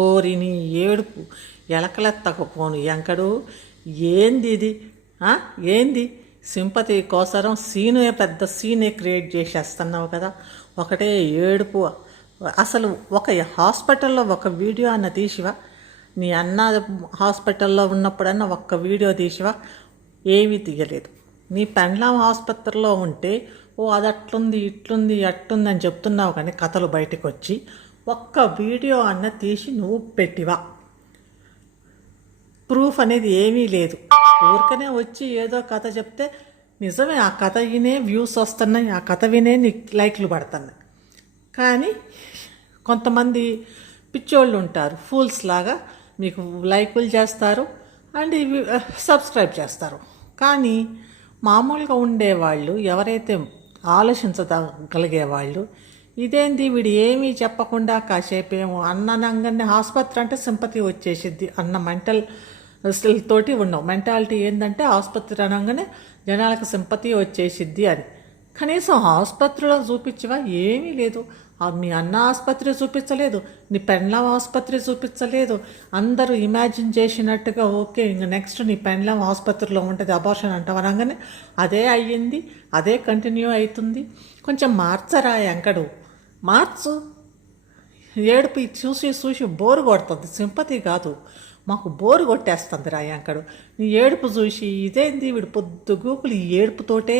ఓరిని ఏడుపు ఎలకలెత్తకపోను ఎంకడు. ఏంది ఇది? ఏంది సింపతి కోసరం సీనే పెద్ద సీనే క్రియేట్ చేసేస్తున్నావు కదా. ఒకటే ఏడుపు. అసలు ఒక హాస్పిటల్లో ఒక వీడియో అన్న తీసివా? నీ అన్న హాస్పిటల్లో ఉన్నప్పుడన్నా ఒక్క వీడియో తీసివా? ఏమీ తీయలేదు. నీ పెండ్లాం ఆసుపత్రిలో ఉంటే అది అట్లుంది ఇట్లుంది అట్లుంది అని చెప్తున్నావు, కానీ కథలు బయటకు వచ్చి ఒక్క వీడియో అన్న తీసి నువ్వు పెట్టివా? ప్రూఫ్ అనేది ఏమీ లేదు. ఊరికనే వచ్చి ఏదో కథ చెప్తే నిజమే, ఆ కథ వినే వ్యూస్ వస్తున్నాయి, ఆ కథ వినే నీకు లైక్లు పడుతున్నాయి. కానీ కొంతమంది పిచ్చోళ్ళు ఉంటారు, ఫూల్స్ లాగా మీకు లైకులు చేస్తారు అండ్ ఇవి సబ్స్క్రైబ్ చేస్తారు. కానీ మామూలుగా ఉండేవాళ్ళు, ఎవరైతే ఆలోచించగలిగేవాళ్ళు, ఇదేంది వీడు ఏమీ చెప్పకుండా కాసేపేమో అన్ననంగానే ఆసుపత్రి అంటే సింపతి వచ్చేసిద్ది అన్న మెంటల్ తోటి ఉన్నావు. మెంటాలిటీ ఏంటంటే ఆసుపత్రి అనగానే జనాలకు సింపతి వచ్చేసిద్ది అని. కనీసం ఆసుపత్రిలో చూపించవా? ఏమీ లేదు. మీ అన్న ఆసుపత్రి చూపించలేదు, నీ పెండ్లాం ఆసుపత్రి చూపించలేదు. అందరూ ఇమాజిన్ చేసినట్టుగా ఓకే ఇంక నెక్స్ట్ నీ పెండ్లాం ఆసుపత్రిలో ఉంటుంది అబార్షన్ అంటావు అనగానే అదే అయ్యింది, అదే కంటిన్యూ అవుతుంది. కొంచెం మార్చరా ఎంకడు, మార్చు. ఏడుపు చూసి చూసి బోరు కొడుతుంది, సింపతి కాదు, మాకు బోరు కొట్టేస్తుంది రా ఎంకడు. నీ ఏడుపు చూసి ఇదేంది వీడు పొద్దుగూకులు ఈ ఏడుపుతోటే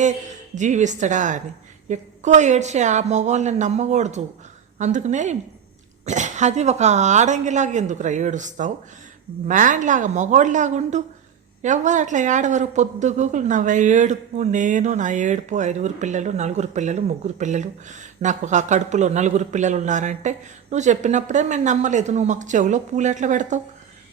జీవిస్తాడా అని. ఎక్కువ ఏడ్చే ఆ మగవాళ్ళని నమ్మకూడదు. అందుకనే అది ఒక ఆడంగిలాగా ఎందుకురా ఏడుస్తావు? మ్యాన్ లాగా మగోళ్ళలాగా ఉండు. ఎవరు అట్లా ఏడవరు పొద్దుగూకులు. నా ఏడుపు, నేను నా ఏడుపు, 5 పిల్లలు, 4 పిల్లలు, 3 పిల్లలు, నాకు ఆ కడుపులో 4 పిల్లలు ఉన్నారంటే నువ్వు చెప్పినప్పుడే మేము నమ్మలేదు. నువ్వు మాకు చెవిలో పూలు ఎట్లా పెడతావు?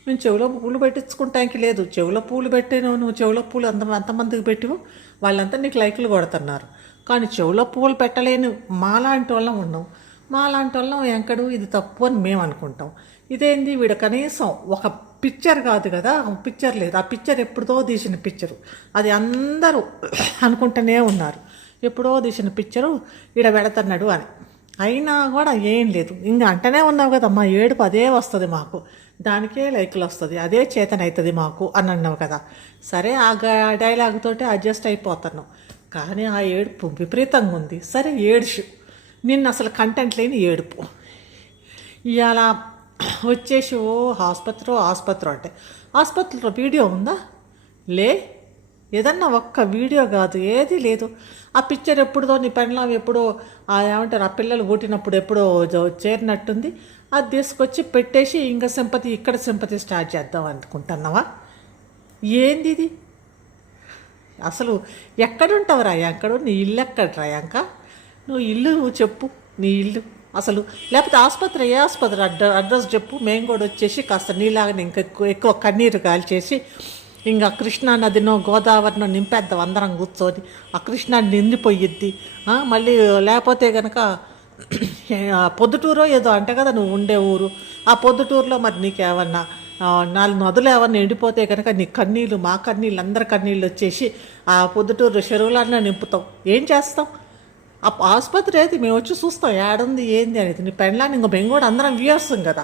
మేము చెవిలో పూలు పెట్టించుకుంటానికి లేదు. చెవిలో పూలు పెట్టాను, నువ్వు చెవిలో పూలు అంతమందికి పెట్టివు, వాళ్ళంతా నీకు లైకులు కొడుతున్నారు. కానీ చెవిలో పూలు పెట్టలేని మాలాంటి వాళ్ళం ఉన్నాం. మాలాంటి వాళ్ళం ఎంకడు ఇది తప్పు అని మేము అనుకుంటాం. ఇదేంది వీడు కనీసం ఒక పిక్చర్ కాదు కదా, పిక్చర్ లేదు. ఆ పిక్చర్ ఎప్పుడో తీసిన పిక్చరు, అది అందరూ అనుకుంటూనే ఉన్నారు. ఎప్పుడో తీసిన పిక్చరు ఈడ పెడుతున్నాడు అని. అయినా కూడా ఏం లేదు. ఇంకా అంటనే ఉన్నావు కదా, మా ఏడుపు అదే వస్తుంది మాకు, దానికే లైకులు వస్తుంది, అదే చేతనవుతుంది మాకు అని అన్నావు కదా. సరే ఆ డైలాగ్ తోటి అడ్జస్ట్ అయిపోతున్నావు. కానీ ఆ ఏడుపు విపరీతంగా ఉంది. సరే ఏడుచు, నిన్ను అసలు కంటెంట్ లేని ఏడుపు. ఇవాళ వచ్చేసి ఆసుపత్రి అంటే ఆసుపత్రిలో వీడియో ఉందా? ఏదన్నా ఒక్క వీడియో కాదు, ఏది లేదు. ఆ పిక్చర్ ఎప్పుడుదో నీ పెండ్లాం ఎప్పుడో ఏమంటారు ఆ పిల్లలు పుట్టినప్పుడు ఎప్పుడో చేరినట్టుంది. అది తీసుకొచ్చి పెట్టేసి ఇంకా ఇక్కడ సింపతి స్టార్ట్ చేద్దాం అనుకుంటున్నావా? ఏంది ఇది అసలు? ఎక్కడుంటావు రాయాంకడు? నీ ఇల్లు ఎక్కడ రాయాంక? నువ్వు ఇల్లు చెప్పు, నీ ఇల్లు అసలు. లేకపోతే ఆసుపత్రి, ఏ ఆసుపత్రి అడ్రస్ చెప్పు. మేము కూడా వచ్చేసి కాస్త నీలాగానే ఇంకా ఎక్కువ కన్నీరు కాల్చేసి ఇంకా కృష్ణా నదినో గోదావరినో నింపేద్దాం అందరం కూర్చొని. ఆ కృష్ణా నిండిపోయిద్ది. మళ్ళీ లేకపోతే కనుక పొద్దుటూరో ఏదో అంటే కదా నువ్వు ఉండే ఊరు, ఆ పొద్దుటూరులో మరి నీకేమన్నా 4 నదులు ఏమన్నా ఎండిపోతే కనుక నీ కన్నీళ్ళు, మా కన్నీళ్ళు, అందరి కన్నీళ్ళు వచ్చేసి ఆ పొద్దుటూరు చెరువులన్నా నింపుతాం. ఏం చేస్తాం? ఆ ఆసుపత్రి అయితే మేము వచ్చి చూస్తాం ఏడుంది ఏంది అనేది. నీ పెండ్లాన్ని ఇంకా మేము కూడా అందరం వ్యూవర్సం కదా,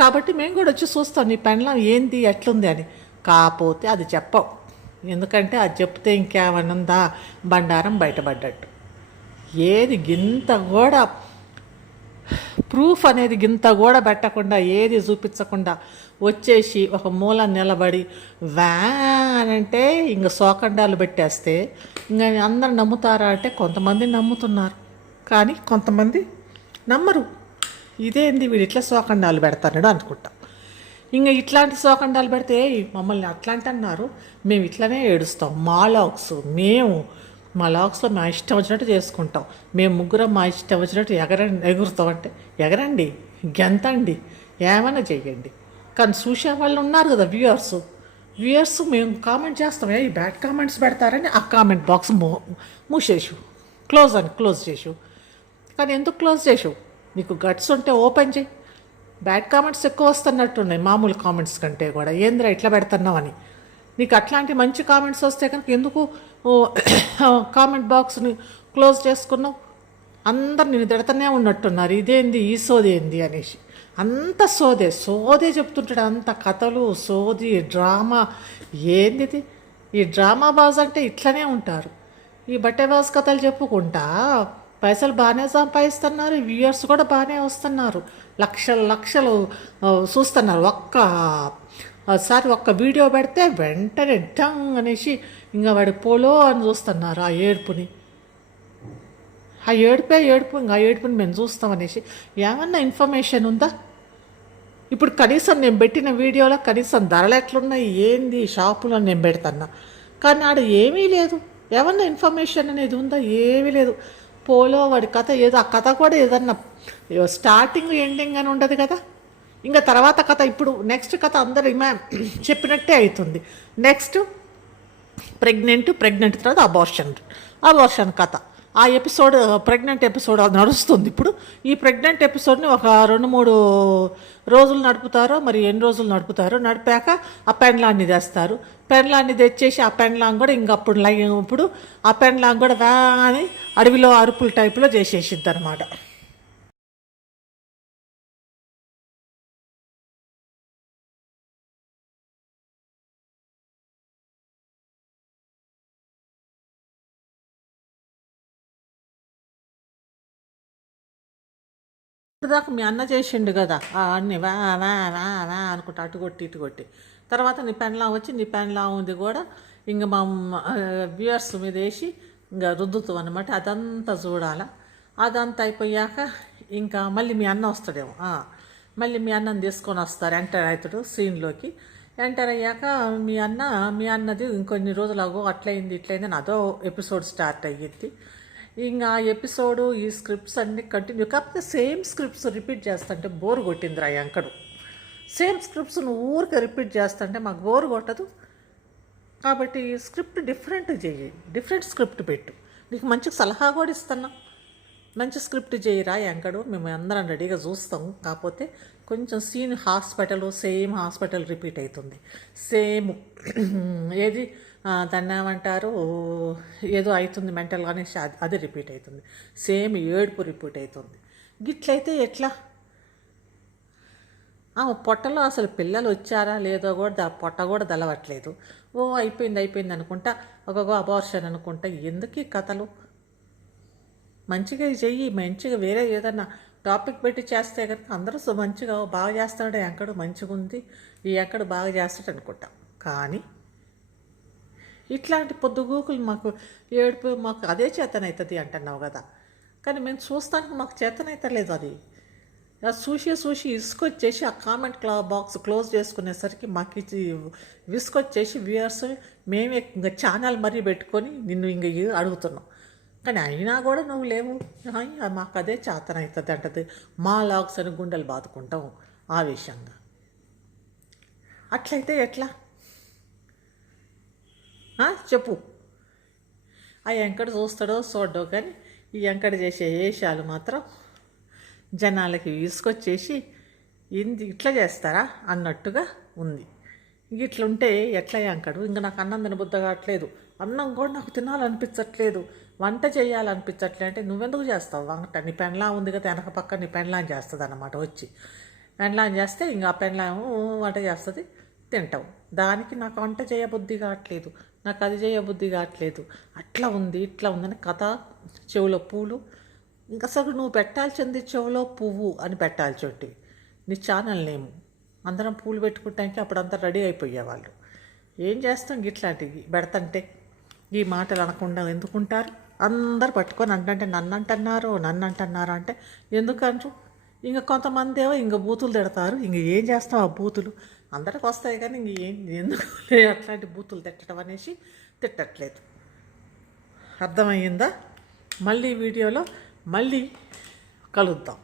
కాబట్టి మేము కూడా వచ్చి చూస్తాం నీ పెండ్లాం ఏంది ఎట్లుంది అని. కాకపోతే అది చెప్పవు, ఎందుకంటే అది చెప్తే ఇంకేమనుందా బండారం బయటపడ్డట్టు. ఏది గింత కూడా ప్రూఫ్ అనేది గింత కూడా పెట్టకుండా, ఏది చూపించకుండా వచ్చేసి ఒక మూల నిలబడి వ్యాన్ అంటే ఇంక శోకండాలు పెట్టేస్తే ఇంకా అందరు నమ్ముతారా అంటే కొంతమంది నమ్ముతున్నారు, కానీ కొంతమంది నమ్మరు. ఇదేంది వీడు ఇట్లా శోకండాలు పెడతాడు అనుకుంటాం. ఇంకా ఇట్లాంటి శోకండాలు పెడితే మమ్మల్ని అట్లాంటి అన్నారు, మేము ఇట్లనే ఏడుస్తాం. మా లాక్స్లో మా ఇష్టం వచ్చినట్టు చేసుకుంటాం. మేము ముగ్గురం మా ఇష్టం వచ్చినట్టు ఎగురుతాం అంటే ఎగరండి, గెంతండి, ఏమైనా చేయండి. కానీ చూసే వాళ్ళు ఉన్నారు కదా వ్యూయర్స్ మేము కామెంట్ చేస్తాం, ఈ బ్యాడ్ కామెంట్స్ పెడతారని ఆ కామెంట్ బాక్స్ మూసేసు, క్లోజ్ చేసు. కానీ ఎందుకు క్లోజ్ చేసావు? నీకు గట్స్ ఉంటే ఓపెన్ చేయి. బ్యాడ్ కామెంట్స్ ఎక్కువ వస్తున్నట్టున్నాయి మామూలు కామెంట్స్ కంటే కూడా. ఏందిరా ఇట్లా పెడుతున్నావు అని. నీకు అట్లాంటి మంచి కామెంట్స్ వస్తే కనుక ఎందుకు కామెంట్ బాక్స్ని క్లోజ్ చేసుకున్నావు? అందరు నేను తిడతనే ఉన్నట్టున్నారు, ఇదేంది ఈసోదేంది అనేసి. అంత సోదే సోదే చెప్తుంటాడు, అంత కథలు సోది డ్రామా. ఏంది ఇది? ఈ డ్రామా బాజ్ అంటే ఇట్లనే ఉంటారు. ఈ బట్టే బాజ్ కథలు చెప్పుకుంటా పైసలు బాగానే సంపాదిస్తున్నారు, వ్యూయర్స్ కూడా బాగానే వస్తున్నారు, లక్షలు లక్షలు చూస్తున్నారు. ఒకసారి ఒక్క వీడియో పెడితే వెంటనే డంగ్ అనేసి ఇంకా వాడి పోలో అని చూస్తున్నారు. ఆ ఏడుపు ఇంకా ఆ ఏడుపుని మేము చూస్తామనేసి ఏమన్నా ఇన్ఫర్మేషన్ ఉందా? ఇప్పుడు కనీసం నేను పెట్టిన వీడియోలో కనీసం ధరలు ఎట్లున్నాయి ఏంది షాపులో నేను పెడతాన్నా, కానీ ఆడ ఏమీ లేదు. ఏమన్నా ఇన్ఫర్మేషన్ అనేది ఉందా? ఏమీ లేదు. పోలో వాడి కథ ఏదో, ఆ కథ కూడా ఏదన్నా స్టార్టింగ్ ఎండింగ్ అని ఉండదు కదా. ఇంకా తర్వాత కథ, ఇప్పుడు నెక్స్ట్ కథ అందరు చెప్పినట్టే అవుతుంది. నెక్స్ట్ ప్రెగ్నెంట్ తర్వాత అబార్షన్ కథ. ఆ ఎపిసోడ్ ప్రెగ్నెంట్ ఎపిసోడ్ నడుస్తుంది ఇప్పుడు. ఈ ప్రెగ్నెంట్ ఎపిసోడ్ని ఒక 2-3 రోజులు నడుపుతారో మరి ఎన్ని రోజులు నడుపుతారో, నడిపాక ఆ పెండ్లాన్ని తెస్తారు. పెండ్లాన్ని తెచ్చేసి ఆ పెండ్లాం కూడా ఇప్పుడు ఆ పెండ్లాం కూడా అని అడవిలో అరుపుల టైపులో చేసేసిద్ది అనమాట. దాకా మీ అన్న చేసిండు కదా అన్ని వా వా వా వా అనుకుంటా అటు కొట్టి ఇటు కొట్టి, తర్వాత నీ పెన్లా వచ్చి నీ పెన్లా ఉంది కూడా ఇంక మా వ్యూయర్స్ మీద వేసి ఇంకా రుద్దుతాం అనమాట. అదంతా చూడాల. అదంతా అయిపోయాక ఇంకా మళ్ళీ మీ అన్న వస్తాడేమో, మళ్ళీ మీ అన్నని తీసుకొని వస్తారు, ఎంటర్ అవుతాడు సీన్లోకి. ఎంటర్ అయ్యాక మీ అన్నది ఇంకొన్ని రోజులు అట్లయింది ఇట్లయిందని అదో ఎపిసోడ్ స్టార్ట్ అయ్యింది. ఇంకా ఆ ఎపిసోడు ఈ స్క్రిప్ట్స్ అన్నీ కంటిన్యూ, కాకపోతే సేమ్ స్క్రిప్ట్స్ రిపీట్ చేస్తుంటే బోర్ కొట్టిందిరా యాంకడు. సేమ్ స్క్రిప్ట్స్ నువ్వు ఊరికే రిపీట్ చేస్తుంటే మాకు బోర్ కొట్టదు. కాబట్టి స్క్రిప్ట్ డిఫరెంట్ చేయి, డిఫరెంట్ స్క్రిప్ట్ పెట్టు. నీకు మంచి సలహా కూడా ఇస్తున్నా, మంచి స్క్రిప్ట్ చేయరా యాంకడు, మేము అందరం రెడీగా చూస్తాము. కాకపోతే కొంచెం సీన్ సేమ్ హాస్పిటల్ రిపీట్ అవుతుంది. సేమ్ ఏది దాన్ని ఏమంటారు, ఏదో అవుతుంది మెంటల్ అనేసి అది రిపీట్ అవుతుంది. సేమ్ ఏడుపు రిపీట్ అవుతుంది. గిట్లయితే ఎట్లా? పొట్టలో అసలు పిల్లలు వచ్చారా లేదో కూడా పొట్ట కూడా తెలవట్లేదు. అయిపోయింది అనుకుంటా, అబార్షన్ అనుకుంటా. ఎందుకు ఈ కథలు? మంచిగా చెయ్యి, మంచిగా వేరే ఏదన్నా టాపిక్ పెట్టి చేస్తే కనుక అందరూ మంచిగా బాగా చేస్తాడు. యాంకడు మంచిగా ఉంది, ఈ యాంకడు బాగా చేస్తాడు అనుకుంటాం. కానీ ఇట్లాంటి పొద్దుగూకులు మాకు ఏడుపు, మాకు అదే చేతనవుతుంది అంటున్నావు కదా, కానీ మేము చూస్తానికి మాకు చేతనైతలేదు. అది చూసి విసుకొచ్చేసి ఆ కామెంట్ బాక్స్ క్లోజ్ చేసుకునేసరికి మాకు విసుకొచ్చేసి వ్యూయర్స్ మేమే ఇంకా ఛానల్ మరీ పెట్టుకొని నిన్ను ఇంక అడుగుతున్నాం. కానీ అయినా కూడా నువ్వు లేవు, మాకు అదే చేతనవుతుంది అంటది. మా లాగ్స్ అని గుండెలు బాదుకుంటాం ఆవేశంగా. అట్లయితే ఎట్లా చెప్పు? ఆ యాంకర్ చూస్తాడో చూడడో, కానీ ఈ యాంకర్ చేసే వేషాలు మాత్రం జనాలకి విసుకొచ్చేసి ఇట్లా చేస్తారా అన్నట్టుగా ఉంది. ఇట్లుంటే ఎట్లా యాంకడు? ఇంకా నాకు అన్నం తినబుద్ధ కావట్లేదు, అన్నం కూడా నాకు తినాలనిపించట్లేదు, వంట చేయాలనిపించట్లే అంటే నువ్వెందుకు చేస్తావు వంట? నీ పెండ్లా ఉంది కదా వెనక పక్క, నీ పెండ్లాం చేస్తుంది అన్నమాట. వచ్చి పెండ్లాం చేస్తే ఇంకా ఆ పెండ్లాము వంట చేస్తుంది, తింటావు. దానికి నాకు వంట చేయబుద్ధి కావట్లేదు, నాకు అది చేయబుద్ధి కావట్లేదు, అట్లా ఉంది ఇట్లా ఉందని కథ. చెవులో పూలు, ఇంకా అసలు నువ్వు పెట్టాల్సింది చెవులో పువ్వు అని పెట్టాల్సి నీ ఛానల్ నేము. అందరం పూలు పెట్టుకుంటానికి అప్పుడంతా రెడీ అయిపోయేవాళ్ళు. ఏం చేస్తాం ఇట్లాంటివి పెడతంటే? ఈ మాటలు అనకుండా ఎందుకుంటారు? అందరు పట్టుకొని నన్ను అంటున్నారు అంటే ఎందుకంటారు? ఇంకా కొంతమంది ఏమో ఇంక బూతులు తిడతారు. ఇంక ఏం చేస్తాం? ఆ బూతులు అందరికి వస్తాయి కానీ ఎందుకు అట్లాంటి బూతులు తిట్టడం అనేసి తిట్టట్లేదు. అర్థమయ్యిందా? మళ్ళీ వీడియోలో మళ్ళీ కలుద్దాం.